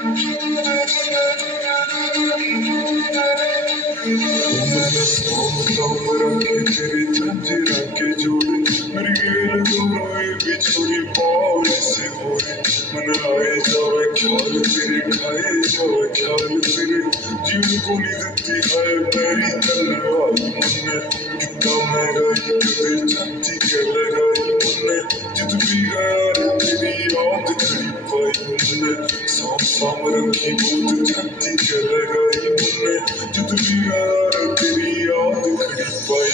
मैंने सॉन्ग रखे तेरे झंझरा के जोड़े मेरी गेल दोनों भी छोरी पाल से होए मन आए जावे ख्याल तेरे खाए जावे ख्याल तेरे जीवन को नहीं देती है मेरी तलवार मन कितना मैं गई कदे छाती के लगाई मन जित भी गया रे तेरी याद खड़ी पाई मन साम साम रखी बहुत छाती के लगाई मन जित भी गया रे तेरी याद खड़ी पाई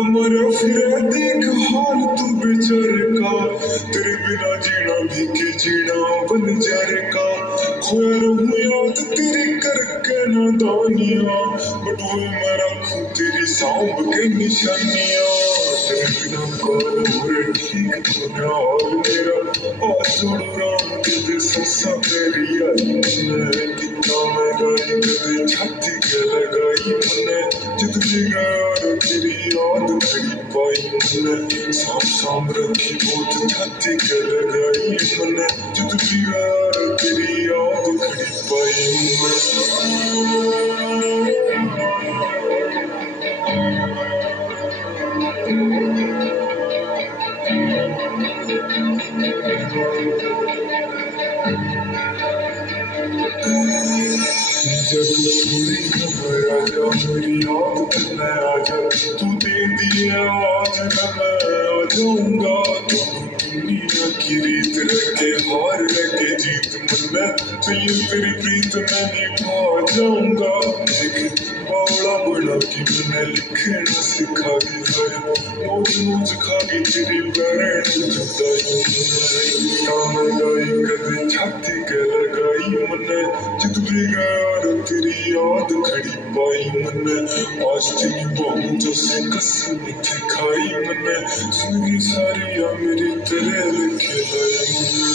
उमर फिर देख हाल तू बेचारे का तेरे बिना जीना भी के जीना बन जाए का खोया रहूं याद तेरी करके नादानियां बटुए मैं रखूं तेरी सांभ के निशानियां तेरे बिना कौन हो ठीक होना हाल मेरा आज जोड़ राम दे ससा तेरी आई मन कितना मैं गाई कदे छाती के लगाई मन जितनी गया तेरी याद खड़ी पाई मन साम साम रखी बहुत छाती के लगाई मन जितनी गया तेरी याद खड़ी पाई जब पूरी खबर आ जा मेरी याद में आ जा तू दे दिया आज मैं आ जाऊंगा तू दुनिया की रीत रखे हार रखे जीत मन में तो ये तेरी प्रीत में निभा जाऊंगा देख बावड़ा बड़ा की मैंने लिखना सिखा दी है मौज मौज खा गई तेरी बहन जुदाई मैं गाई कदे छाती के लगाई मन जित भी गया तेरी याद खड़ी पाई मन आज तेरी बहुत से कसम थी खाई मन जिंदगी सारी या मेरी तेरे लिखे लाई मन